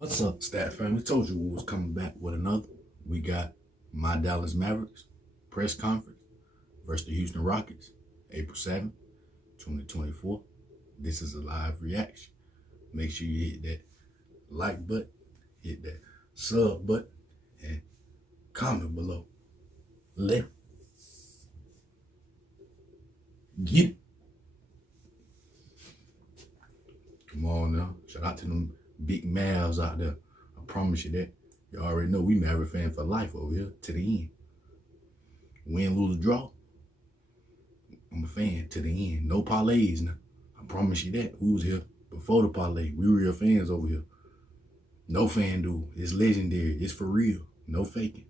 What's up, Stat Fam? We told you we was coming back with another. We got my Dallas Mavericks press conference versus the Houston Rockets, April 7th, 2024. This is a live reaction. Make sure you hit that like button, hit that sub button, and comment below. Let's get it. Come on now. Shout out to them big Mavs out there. I promise you that. You already know we Maverick fans for life over here to the end. Win, lose, draw. I'm a fan to the end. No parlays now. I promise you that. We was here before the parlay. We real fans over here. No fan duel. It's legendary. It's for real. No faking.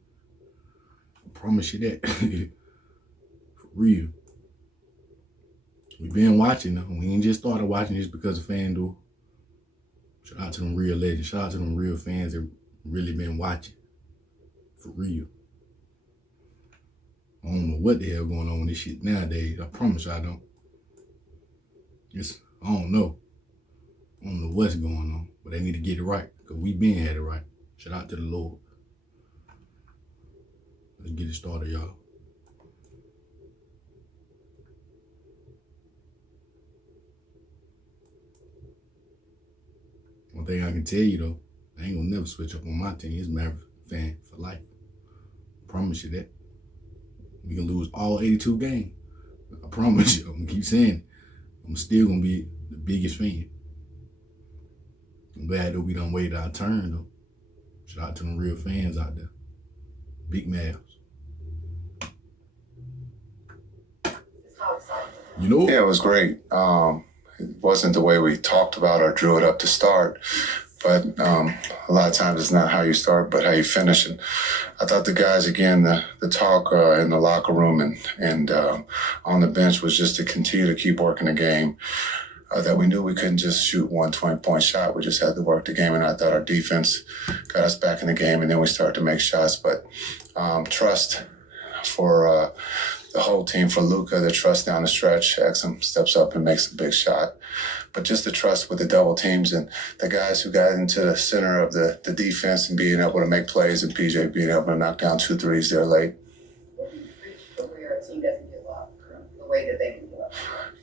I promise you that. For real. We've been watching them. We ain't just started watching just because of FanDuel. Shout out to them real legends. Shout out to them real fans that really been watching. For real. I don't know what the hell going on with this shit nowadays. I promise I don't. I don't know. I don't know what's going on. But they need to get it right. Because we been had it right. Shout out to the Lord. Let's get it started, y'all. One thing I can tell you though, I ain't gonna never switch up on my team. It's Maverick fan for life. I promise you that. We can lose all 82 games. I promise you. I'm gonna keep saying it. I'm still gonna be the biggest fan. I'm glad that we done waited our turn though. Shout out to them real fans out there. Big Mavs. You know? Yeah, it was great. It wasn't the way we talked about or drew it up to start, but a lot of times it's not how you start, but how you finish. And I thought the guys, again, the talk in the locker room and on the bench was just to continue to keep working the game. That we knew we couldn't just shoot one 20-point shot. We just had to work the game, and I thought our defense got us back in the game, and then we started to make shots. But trust for the whole team, for Luka, the trust down the stretch. Exum steps up and makes a big shot. But just the trust with the double teams and the guys who got into the center of the defense and being able to make plays, and PJ being able to knock down 2 threes there late. What do you preach for where a team doesn't give up, the way that they can give up?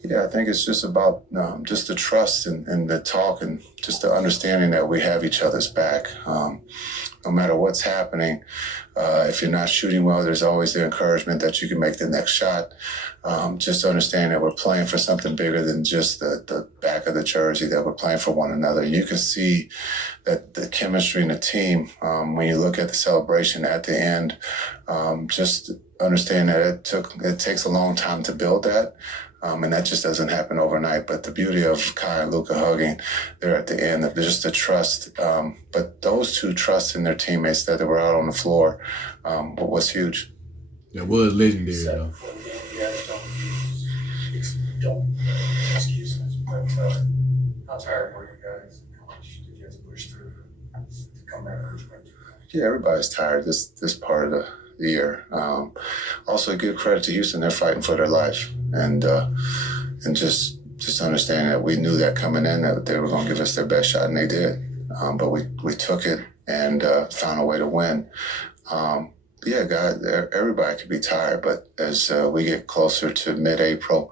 Yeah, I think it's just about just the trust and the talk and just the understanding that we have each other's back. No matter what's happening, if you're not shooting well, there's always the encouragement that you can make the next shot. Just understand that we're playing for something bigger than just the back of the jersey, that we're playing for one another. And you can see that the chemistry in the team, when you look at the celebration at the end, just understand that it takes a long time to build that. And that just doesn't happen overnight. But the beauty of Kai and Luka hugging there at the end, just the trust. But those two trust in their teammates that they were out on the floor was huge. That was legendary though. Don't excuses, but how tired were you guys? How much did you have to push through to come back? Yeah, everybody's tired this part of the year. Also, give credit to Houston; they're fighting for their life, and just understanding that we knew that coming in that they were going to give us their best shot, and they did. But we took it and found a way to win. Yeah, guys, everybody could be tired, but as we get closer to mid-April,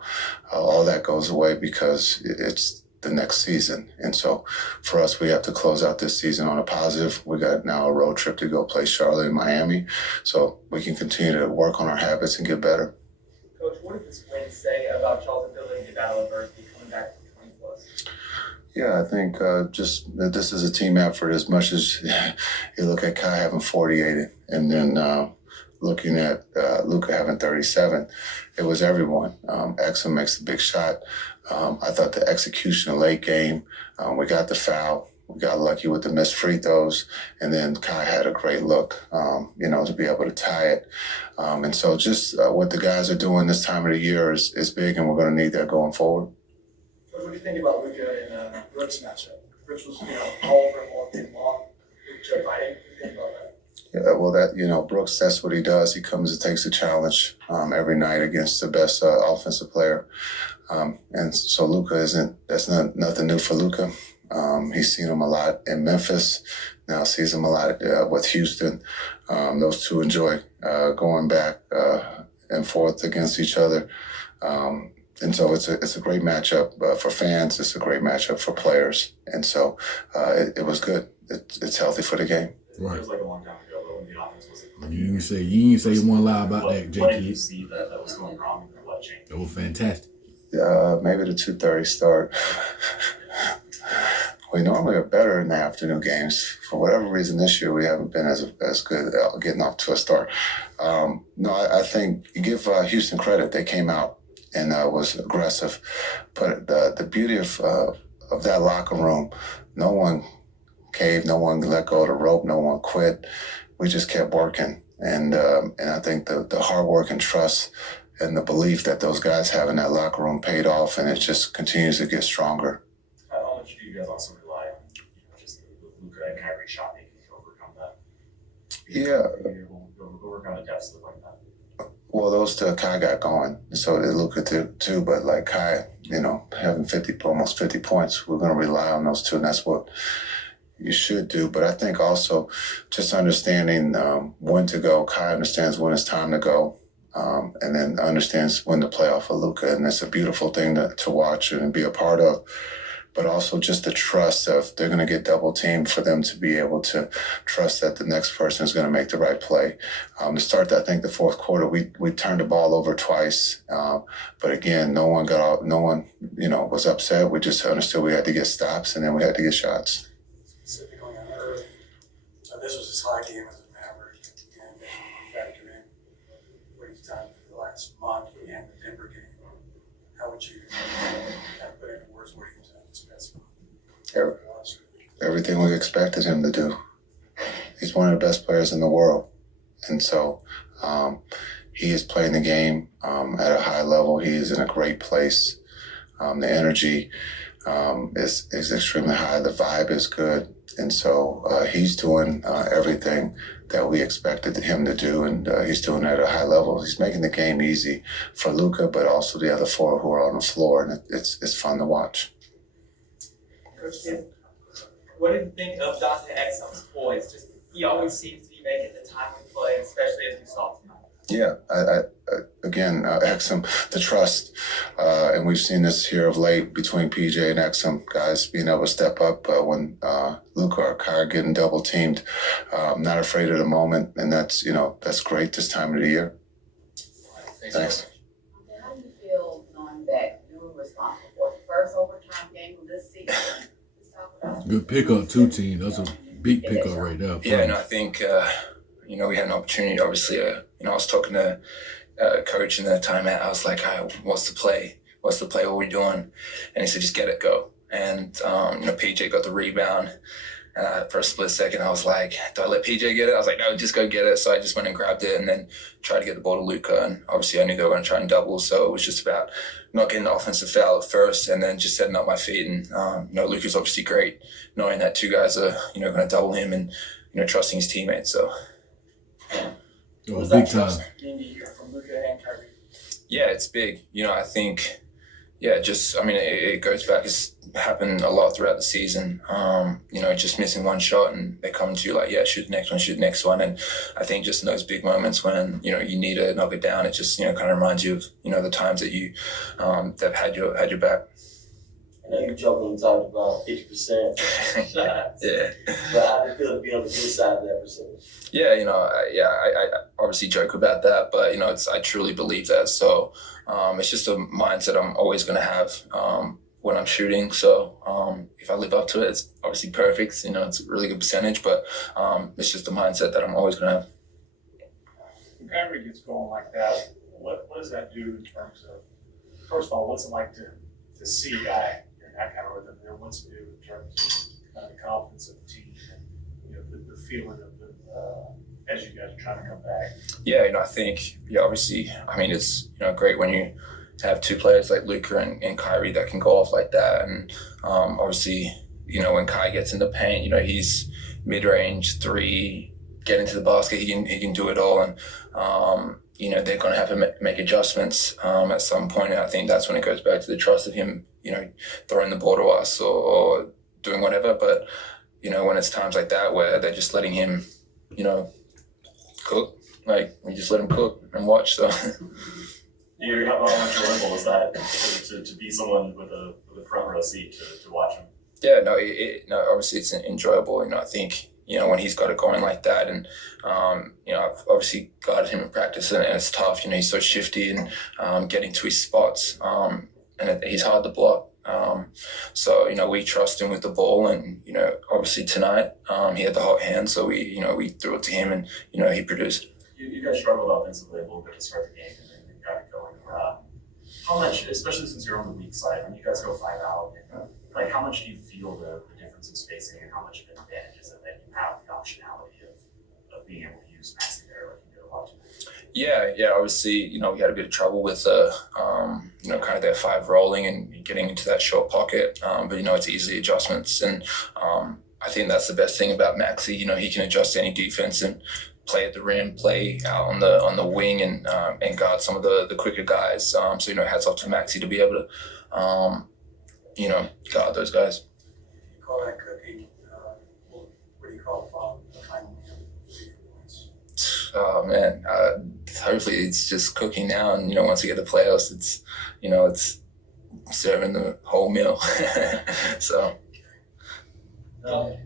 all that goes away because it's the next season. And so for us, we have to close out this season on a positive. We got now a road trip to go play Charlotte and Miami, so we can continue to work on our habits and get better. Coach, what does this win say about y'all's ability to battle adversity coming back from 20+? Yeah, I think just that this is a team effort as much as you look at Kai having 48 and then looking at Luka having 37. It was everyone. Exum makes the big shot. I thought the execution late game, we got the foul. We got lucky with the missed free throws, and then Kai had a great look, to be able to tie it. And so just what the guys are doing this time of the year is big, and we're going to need that going forward. What do you think about Luka and Brooks matchup? Brooks was, all over him all game long. Luka fighting. What do you think about that? Yeah, well, Brooks, that's what he does. He comes and takes a challenge every night against the best offensive player. And so Luka that's nothing new for Luka. He's seen him a lot in Memphis. Now sees him a lot with Houston. Those two enjoy going back and forth against each other. And so it's a great matchup for fans. It's a great matchup for players. And so it was good. It's healthy for the game. Right. It was like a long time ago, but when the offense wasn't. You ain't say one lie about that, J. What did you Kid. see that was going wrong and what changed? It was fantastic. Maybe the 2:30 start. We normally are better in the afternoon games. For whatever reason, this year we haven't been as good getting off to a start. No, I think you give Houston credit. They came out and was aggressive. But the beauty of that locker room, no one caved, no one let go of the rope, no one quit. We just kept working. And I think the hard work and trust and the belief that those guys have in that locker room paid off, and it just continues to get stronger. How much do you guys also rely on just the Luka and Kyrie shot making to overcome that? Yeah. Overcome the deficit like that. Well, those two, Kai got going, so they look at it too. But like Kai, having almost 50 points, we're going to rely on those two, and that's what you should do. But I think also just understanding when to go. Kai understands when it's time to go, and then understands when to play off of Luka, and it's a beautiful thing to watch and be a part of. But also just the trust of they're going to get double teamed, for them to be able to trust that the next person is going to make the right play. To start, I think the fourth quarter, we turned the ball over twice. But again, no one was upset. We just understood we had to get stops, and then we had to get shots. Specifically on Earth, this was his high game as a Maverick, and factor in what he's done for the last month and the Denver game. How would you kind of put into words what he was at this past month? Everything we expected him to do. He's one of the best players in the world. And so he is playing the game at a high level. He is in a great place. The energy is extremely high. The vibe is good. And so he's doing everything that we expected him to do, and he's doing it at a high level. He's making the game easy for Luka, but also the other four who are on the floor, and it's fun to watch. Coach Kim, what do you think of Dante Exum's poise? He always seems to be making the timely play, especially as we saw tonight. Yeah, again, Exum, the trust, and we've seen this here of late between PJ and Exum, guys being able to step up when Luka or Kai are getting double teamed, not afraid of the moment, and that's great this time of the year. Thanks. How do you feel knowing that you were responsible for the first overtime game of this season? Let's talk about Good pickup, too, team. That's a big pickup right there. Yeah, and I think, we had an opportunity, obviously. I was talking to coach in the timeout. I was like, what's the play? What's the play? What are we doing? And he said, just get it, go. And, PJ got the rebound. And for a split second, I was like, do I let PJ get it? I was like, no, just go get it. So I just went and grabbed it and then tried to get the ball to Luka. And obviously I knew they were going to try and double. So it was just about not getting the offensive foul at first and then just setting up my feet. And, Luka's obviously great, knowing that two guys are, going to double him and, trusting his teammates. So. Was Big that time. trust you need to hear from Luka and Kyrie? Yeah, it's big. I think, it goes back. It's happened a lot throughout the season. Just missing one shot and they're coming to you like, yeah, shoot the next one. And I think just in those big moments when, you need to knock it down, it just, kind of reminds you of, the times that you, that have had your back. I know you jokingly talked about 50%. Yeah. But how do you feel to be on the good side of that percentage? Yeah, I obviously joke about that, but, I truly believe that. So it's just a mindset I'm always going to have when I'm shooting. So if I live up to it, it's obviously perfect. It's a really good percentage, but it's just a mindset that I'm always going to have. When Kyrie gets going like that, what does that do in terms of, first of all, what's it like to see a guy in that kind of rhythm? And what's it do in terms of the confidence of the team and the feeling of as you guys are trying to come back? Yeah, I think, obviously, it's, great when you have two players like Luka and Kyrie that can go off like that. And obviously, when Kai gets in the paint, he's mid-range, three, get into the basket, he can do it all. And, they're going to have to make adjustments at some point. And I think that's when it goes back to the trust of him, throwing the ball to us or doing whatever. But, when it's times like that where they're just letting him, cook, like we just let him cook and watch. So how much enjoyable is that to be someone with a front row seat to watch him? Yeah, no, obviously it's enjoyable. I think, when he's got it going like that, and, I've obviously guarded him in practice, and it's tough. He's so shifty and getting to his spots, and he's hard to block. So, we trust him with the ball, and, obviously tonight he had the hot hand, so we threw it to him, and, he produced. You guys struggled offensively a little bit to start the game, and then you got it going. How much, especially since you're on the weak side, when you guys go 5 out, how much do you feel the difference in spacing, and how much of an advantage is it that you have the optionality of being able to use Maxi there like you did a lot tonight? Yeah. Obviously, we had a bit of trouble with, kind of their 5 rolling and getting into that short pocket. But, it's easy adjustments. And I think that's the best thing about Maxi. He can adjust any defense and play at the rim, play out on the wing, and guard some of the quicker guys. So, hats off to Maxi to be able to, guard those guys. You call that cooking? What do you call the final points? Oh man, hopefully it's just cooking now, and once we get the playoffs, it's serving the whole meal. So. Dante,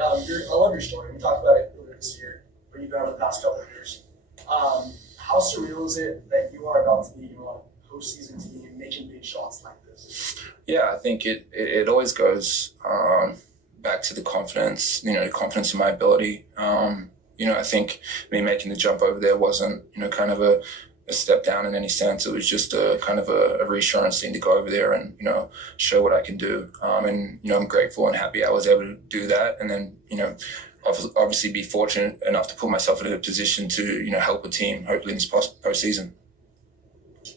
I love your story. We talked about it earlier this year, but you've been over the past couple of years. How surreal is it that you are about to be on a postseason team making big shots like this? Yeah, I think it always goes back to the confidence, confidence in my ability. I think me making the jump over there wasn't, kind of a step down in any sense. It was just a kind of a reassurance thing to go over there and, show what I can do. And, I'm grateful and happy I was able to do that. And then, obviously be fortunate enough to put myself in a position to, help a team, hopefully in this postseason.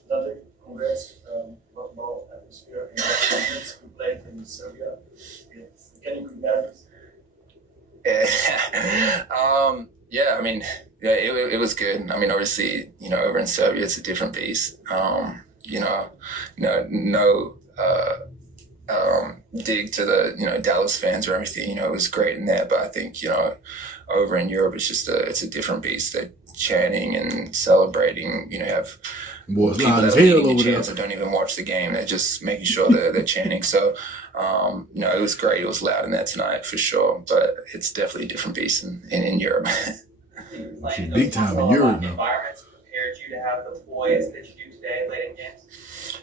Dante, congrats. What about atmosphere in the conference we played in Serbia? Can you compare this? It was good. Obviously, over in Serbia, it's a different beast. Dig to the, Dallas fans or everything, it was great in there. But I think, over in Europe, it's a different beast. They're chanting and celebrating, have Boy, it's people loud that as are hell leading the over there. chants that don't even watch the game. They're just making sure they're chanting. So, it was great. It was loud in there tonight for sure. But it's definitely a different beast in Europe. Playing Big time in Europe now. environments prepared you to have the poise that you do today late in games?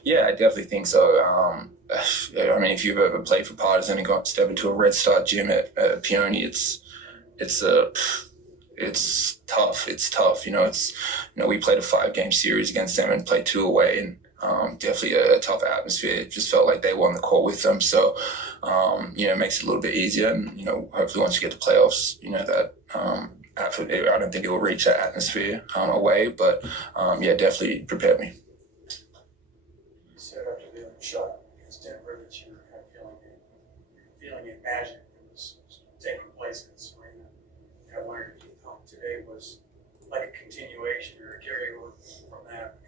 Yeah, I definitely think so. If you've ever played for Partizan and step into a Red Star gym at Peony, it's tough. It's tough. We played a 5-game series against them and played 2 away, and definitely a tough atmosphere. It just felt like they won the court with them. So, it makes it a little bit easier. And, hopefully once you get to playoffs, that I don't think it will reach that atmosphere away. But, definitely prepared me. You said after the other shot against Denver that you were kind of feeling it magic that was taking place in this arena. I wondered if you thought today was like a continuation or a carryover from that,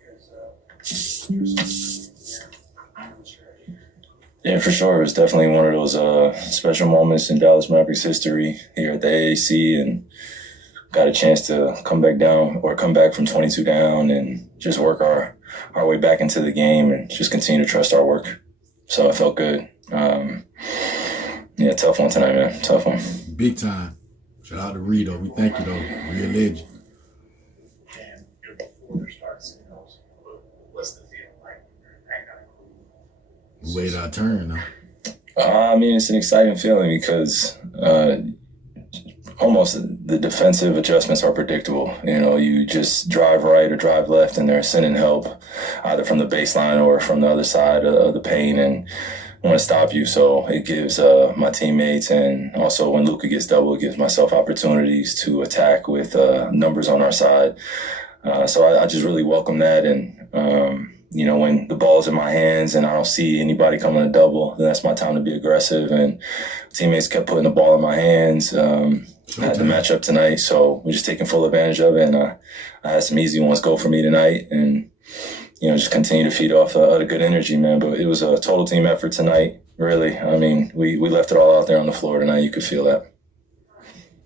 because you were so there. Yeah, for sure. It was definitely one of those special moments in Dallas Mavericks history here at the AAC, and got a chance to come back from 22 down and just work our way back into the game and just continue to trust our work. So it felt good. Tough one tonight, man. Tough one. Big time. Shout out to Rito. We thank you, though. Real legend. And good before their starts, what's the feeling like? We waited our turn, though. It's an exciting feeling because almost the defensive adjustments are predictable. You just drive right or drive left, and they're sending help either from the baseline or from the other side of the paint and want to stop you. So it gives my teammates, and also when Luka gets double, it gives myself opportunities to attack with numbers on our side. So I just really welcome that. And, when the ball's in my hands and I don't see anybody coming to double, then that's my time to be aggressive. And teammates kept putting the ball in my hands. I had the matchup tonight, so we're just taking full advantage of it. And I had some easy ones go for me tonight, and just continue to feed off the good energy, man. But it was a total team effort tonight. really. I mean, we left it all out there on the floor tonight. You could feel that.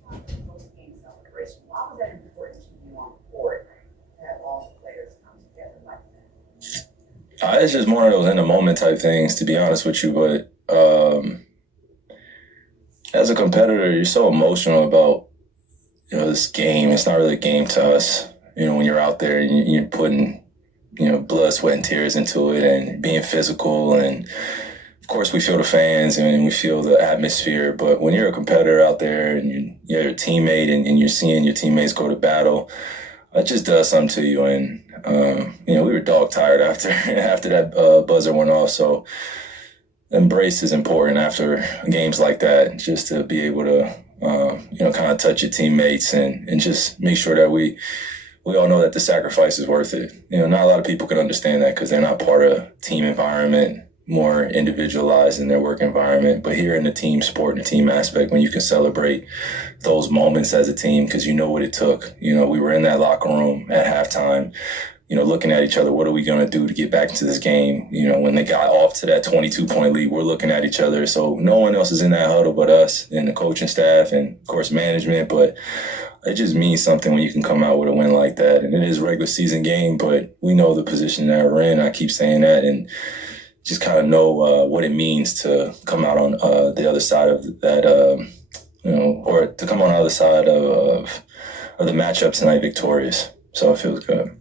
Post-game celebration. Why was that important to you on court to have all the players come together like that? It's just more of those in the moment type things, to be honest with you. But as a competitor, you're so emotional about this game. It's not really a game to us. When you're out there and you're putting blood, sweat, and tears into it, and being physical, and of course we feel the fans and we feel the atmosphere. But when you're a competitor out there and you're a teammate and you're seeing your teammates go to battle, it just does something to you. And we were dog tired after that buzzer went off. So embrace is important after games like that, just to be able to kind of touch your teammates and just make sure that we all know that the sacrifice is worth it. Not a lot of people can understand that because they're not part of a team environment, more individualized in their work environment. But here in the team sport and the team aspect, when you can celebrate those moments as a team, because you know what it took. We were in that locker room at halftime, looking at each other. What are we going to do to get back into this game? When they got off to that 22-point lead, we're looking at each other. So no one else is in that huddle but us and the coaching staff and, of course, management. But it just means something when you can come out with a win like that. And it is a regular season game, but we know the position that we're in. I keep saying that, and just kind of know what it means to come out on the other side of that, or to come on the other side of the matchup tonight victorious. So it feels good.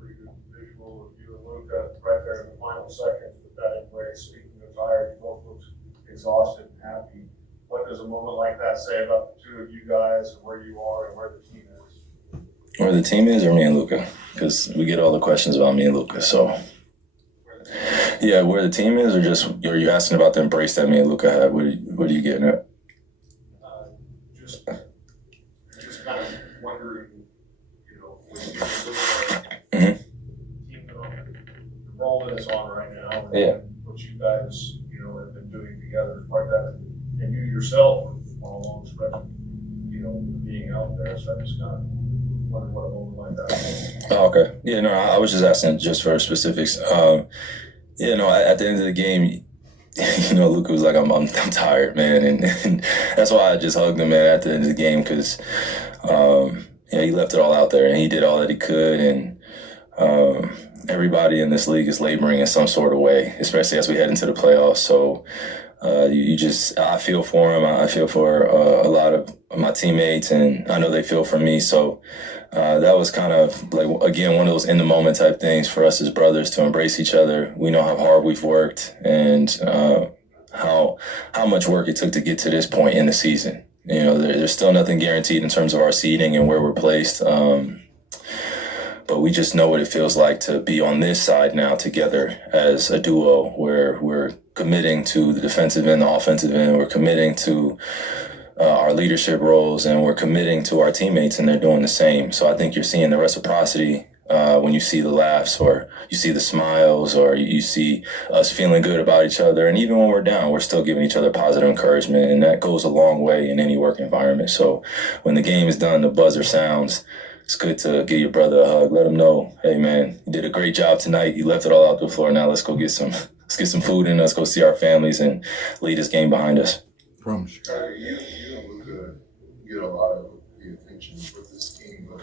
Pretty good visual of you and Luka right there in the final seconds with that embrace. Speaking of tired, you both looked exhausted and happy. What does a moment like that say about the two of you guys and where you are and where the team is? Where the team is, or me and Luka? Because we get all the questions about me and Luka. So, yeah, where the team is, or are you asking about the embrace that me and Luka had? What are you getting at? Just kind of wondering, with the team, the role that it's on right now, and what you guys, have been doing together as part of that, and you yourself are along spectrum, being out there. So I just kind of wonder what a moment like that is. Oh, okay. Yeah, no, I was just asking just for specifics. At the end of the game, Luka was like, I'm tired, man. And that's why I just hugged him, man, at the end of the game, because, he left it all out there and he did all that he could. And everybody in this league is laboring in some sort of way, especially as we head into the playoffs. So I feel for him. I feel for a lot of my teammates, and I know they feel for me. So that was kind of like, again, one of those in the moment type things for us as brothers to embrace each other. We know how hard we've worked and how much work it took to get to this point in the season. There's still nothing guaranteed in terms of our seeding and where we're placed. But we just know what it feels like to be on this side now together as a duo, where we're committing to the defensive end, the offensive end. We're committing to our leadership roles, and we're committing to our teammates, and they're doing the same. So I think you're seeing the reciprocity when you see the laughs, or you see the smiles, or you see us feeling good about each other. And even when we're down, we're still giving each other positive encouragement, and that goes a long way in any work environment. So when the game is done, the buzzer sounds, it's good to give your brother a hug. Let him know, hey, man, you did a great job tonight. You left it all out the floor. Now let's go get some food and let's go see our families and lead this game behind us. Promise. You and Luka get a lot of the attention with this team, but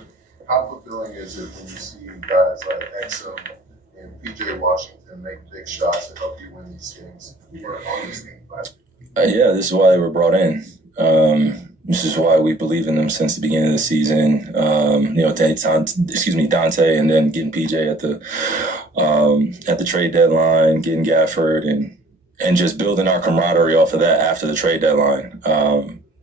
how fulfilling is it when you see guys like Exum and PJ Washington make big shots to help you win these games or on this team? This is why they were brought in. This is why we believe in them since the beginning of the season. Dante, and then getting PJ at the trade deadline, getting Gafford, and just building our camaraderie off of that after the trade deadline.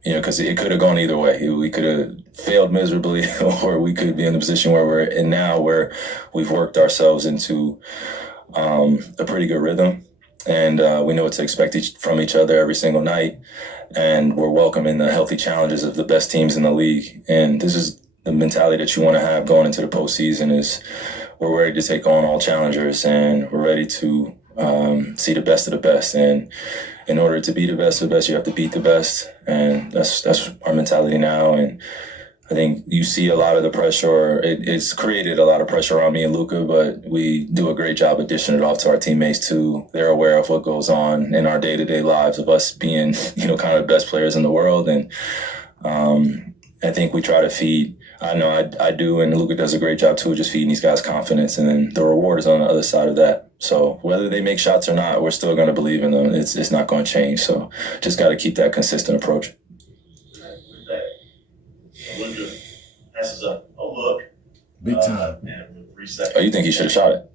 Because it could have gone either way. We could have failed miserably, or we could be in the position where we're in now, where we've worked ourselves into a pretty good rhythm. And we know what to expect from each other every single night. And we're welcoming the healthy challenges of the best teams in the league. And this is the mentality that you want to have going into the postseason, is we're ready to take on all challengers, and we're ready to see the best of the best. And in order to be the best of the best, you have to beat the best. And that's our mentality now. And I think you see a lot of the pressure, or it's created a lot of pressure on me and Luka, but we do a great job of dishing it off to our teammates too. They're aware of what goes on in our day-to-day lives of us being, kind of the best players in the world. And I think we try to feed, I know I do, and Luka does a great job too, just feeding these guys confidence. And then the reward is on the other side of that. So whether they make shots or not, we're still going to believe in them. It's not going to change. So just got to keep that consistent approach. Luka passes a look. Big time. And with 3 seconds. Oh, you think he should have shot it?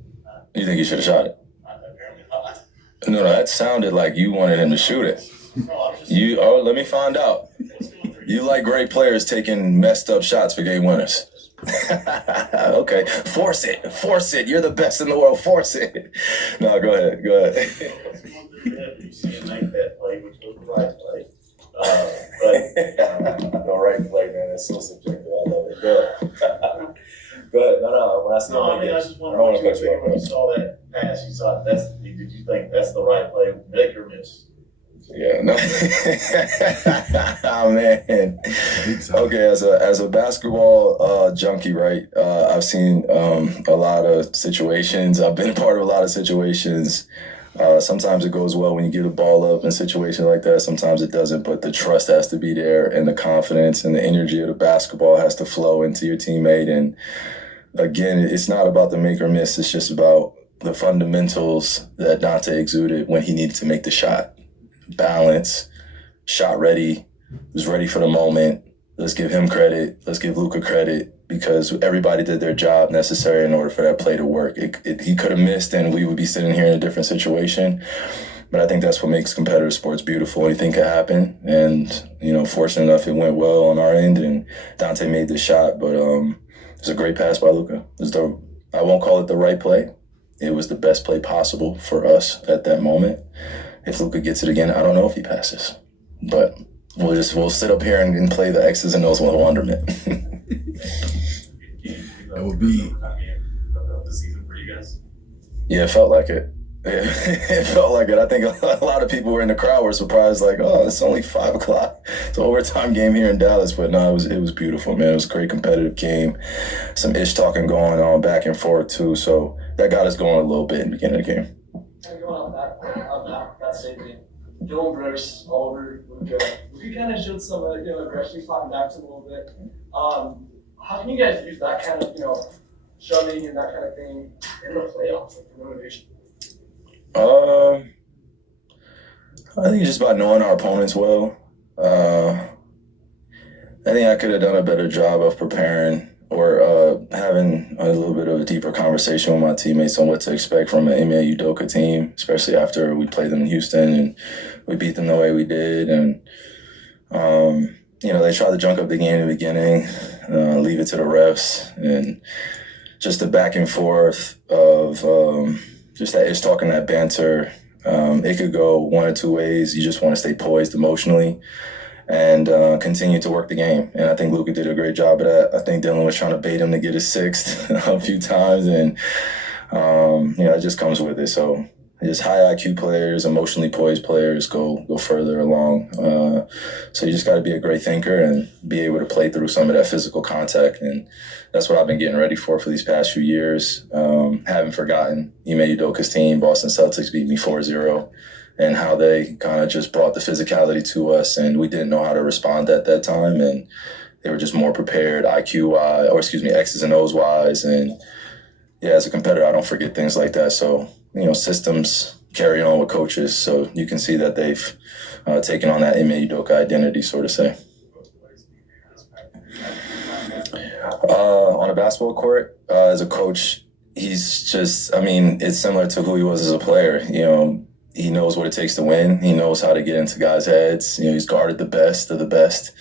You think he should have shot it? Apparently not. No, that sounded like you wanted him to shoot it. Let me find out. You like great players taking messed up shots for game winners. Okay, force it. You're the best in the world. Force it. No, go ahead. You see him make that play, which was the right play. But no right play, man. It's so subjective. I love it. Go ahead. No. When I see I just wonder what you were thinking when you saw that pass. You saw did you think that's the right play? Make or miss? Yeah, no. Oh man. Okay, as a basketball junkie, right? I've seen a lot of situations. I've been a part of a lot of situations. Sometimes it goes well when you get the ball up in situations like that. Sometimes it doesn't, but the trust has to be there, and the confidence and the energy of the basketball has to flow into your teammate. And again, it's not about the make or miss. It's just about the fundamentals that Dante exuded when he needed to make the shot. Balance, shot ready, was ready for the moment. Let's give him credit. Let's give Luka credit, because everybody did their job necessary in order for that play to work. He could have missed and we would be sitting here in a different situation. But I think that's what makes competitive sports beautiful. Anything can happen. And, fortunate enough, it went well on our end and Dante made the shot. But it's a great pass by Luka. I won't call it the right play. It was the best play possible for us at that moment. If Luka gets it again, I don't know if he passes. But we'll sit up here and play the X's and O's with wonderment. That would be the season for you guys. Yeah, it felt like it. It felt like it. I think a lot of people were in the crowd were surprised, like, oh, it's only 5 o'clock. It's an overtime game here in Dallas. But no, it was beautiful, man. It was a great competitive game. Some ish talking going on back and forth too. So that got us going a little bit in the beginning of the game. Going on that statement, Dylan Brooks, Oliver, Luka. Luka kind of showed some aggression, talking back to him a little bit. How can you guys use that kind of shoving and that kind of thing in the playoffs for motivation? I think it's just about knowing our opponents well. I think I could have done a better job of preparing or having a little bit of a deeper conversation with my teammates on what to expect from an Ime Udoka team, especially after we played them in Houston and we beat them the way we did. And, they tried to junk up the game in the beginning, leave it to the refs, and just the back and forth of just that ish talking, that banter. It could go one or two ways. You just want to stay poised emotionally and continue to work the game. And I think Luka did a great job of that. I think Dylan was trying to bait him to get his sixth a few times. And, it just comes with it. So just high IQ players, emotionally poised players go further along. So you just got to be a great thinker and be able to play through some of that physical contact. And that's what I've been getting ready for these past few years. Haven't forgotten Ime Udoka's team, Boston Celtics beat me 4-0. And how they kind of just brought the physicality to us, and we didn't know how to respond at that time, and they were just more prepared X's and O's wise. And yeah, as a competitor, I don't forget things like that. So, systems carry on with coaches, so you can see that they've taken on that Ime Udoka identity, sort of say. On a basketball court, as a coach, he's just, it's similar to who he was as a player. He knows what it takes to win. He knows how to get into guys' heads. He's guarded the best of the best.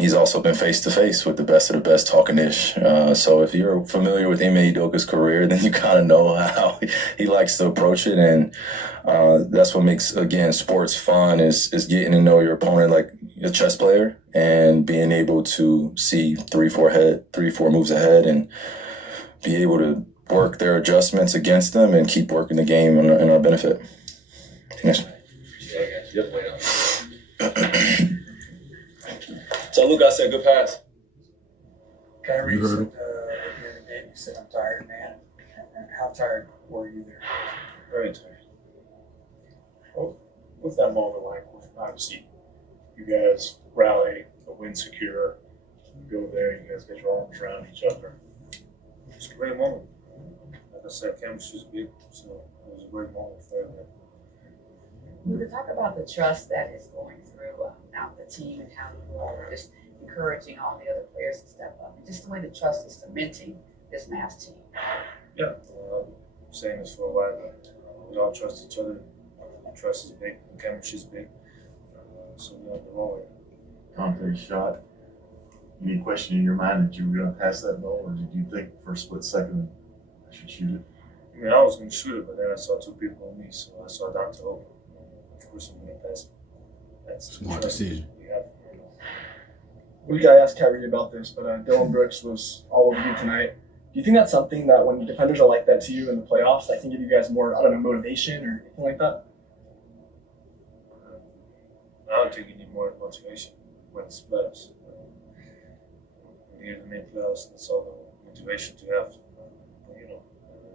He's also been face-to-face with the best of the best talking ish. So if you're familiar with Ime Udoka's career, then you kind of know how he likes to approach it. And that's what makes, again, sports fun is getting to know your opponent like a chess player and being able to see 3-4 moves ahead and be able to work their adjustments against them and keep working the game in our benefit. Yes. So Luka, I said good pass. Kyrie, You you heard said at the end of the game, you said, "I'm tired, man." And how tired were you there? Very tired. What's that moment like? Obviously, you guys rally, the win secure, you go there, you guys get your arms around each other. It's a great moment. Like I said, chemistry is big, so it was a great moment for everyone. We could talk about the trust that is going through now the team and how you all are just encouraging all the other players to step up, and just the way the trust is cementing this Mavs team. Yeah, I've been saying this for a while now. We all trust each other. Trust is big, the chemistry is big. So we're on the roll. Conte shot. Any question in your mind that you were going to pass that ball, or did you think for a split second I should shoot it? I mean, I was going to shoot it, but then I saw two people on me, so I saw Dante open. Of course, I'm going to pass it. That's Smart decision. Yeah. We got to ask Kyrie about this, but Dylan Brooks was all over you tonight. Do you think that's something that when defenders are like that to you in the playoffs, that can give you guys more, I don't know, motivation or anything like that? I don't think you need more motivation when it's playoffs. When you're in the playoffs, that's all the motivation to have.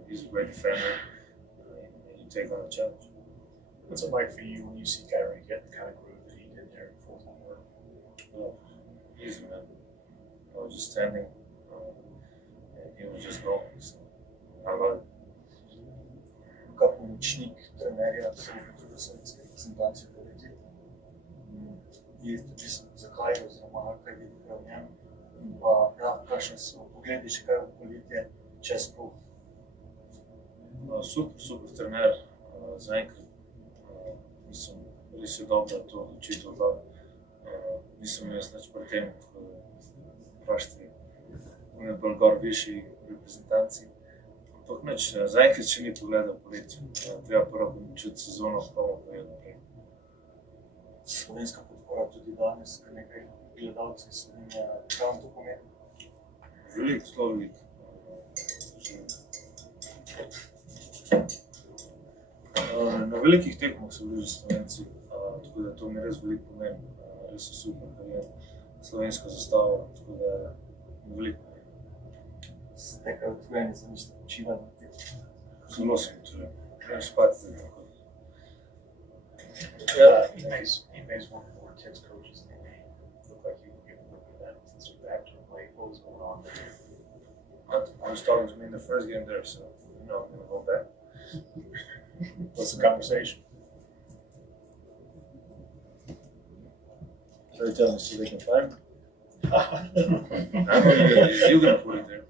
He's a great defender, and you take on the challenge. What's it like for you when you see Kyrie get the kind of groove that he did there in fourth quarter? Oh, easy, man. I was just standing, and he was just going. So I love it. Като ученик, тренери, абсолютно са репрезентации да види. И тоді захайва за малка и управляние. Да, кашен се погледиш как полите често. Супер тренер. Заекът nisam res dobro to odločitev dal. Nisem jaz nič pri tem, vprašati, on je bolj gor višji reprezentanci. Ampak nič, zaenkrat še ni pogledal poletje. Treba prvo končati sezono, pa bomo povedali naprej. Slovenska podpora tudi danes, kar nekaj gledalcev Slovenije, kaj to pomeni? Veliko, zelo veliko. Na velikih tekmah so bili že Slovenci, tako da to mi res veliko pomeni. Res so super, ker je slovensko zastavo, tako da veliko. Ste kaj odvojeni za nič počivati na tekmah? Zelo sem utrujen. Grem spati zdaj tako. He makes one of the more intense coaches in the game. Look like you can get a look at that since you're back to play. What was going on there? I was talking to me in the first game there, so I'm going to go back. What's the conversation? So they're telling us so they can fire me? I know you're going to put it there.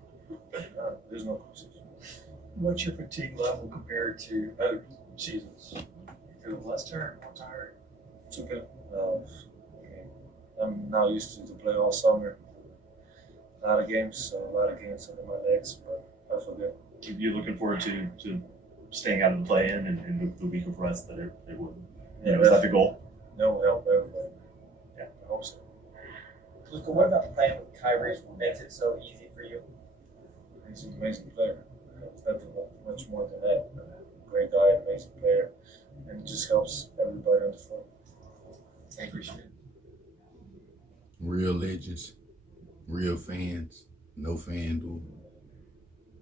There's no conversation. What's your fatigue level compared to other seasons? You feel less tired, more tired? It's okay. I'm now used to play all summer. A lot of games under my legs, but I feel good. You're looking forward to staying out of the play-in and the week of rest that they would. Yeah, Is that the goal? That will help everybody. Yeah. I hope so. Luka, what about playing with Kyrie makes it so easy for you? He's an amazing player. It's nothing much more than that. Great guy, amazing player, and it just helps everybody on the floor. I appreciate it. Real legends, real fans, no fan duel.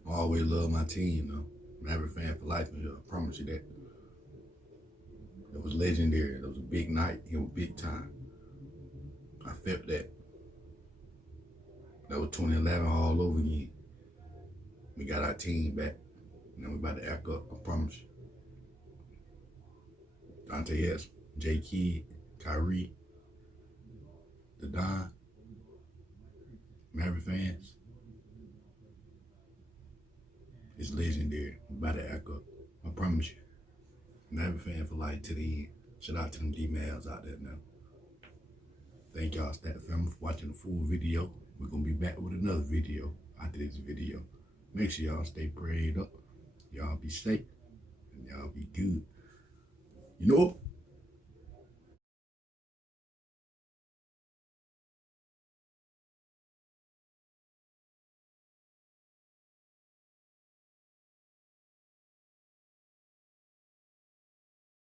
Always love my team, though. Mavericks fan for life in here, I promise you that. It was legendary. It was a big night. It was big time. I felt that. That was 2011 all over again. We got our team back. Now we about to act up, I promise you. Dante Hess, J. Kidd, Kyrie, the Don, Maverick fans. It's legendary. We about to act up, I promise you. Maverick fan for life to the end. Shout out to them D-Mavs out there now. Thank y'all, Stat Family, for watching the full video. We're going to be back with another video after this video. Make sure y'all stay prayed up. Y'all be safe. And y'all be good. You know what?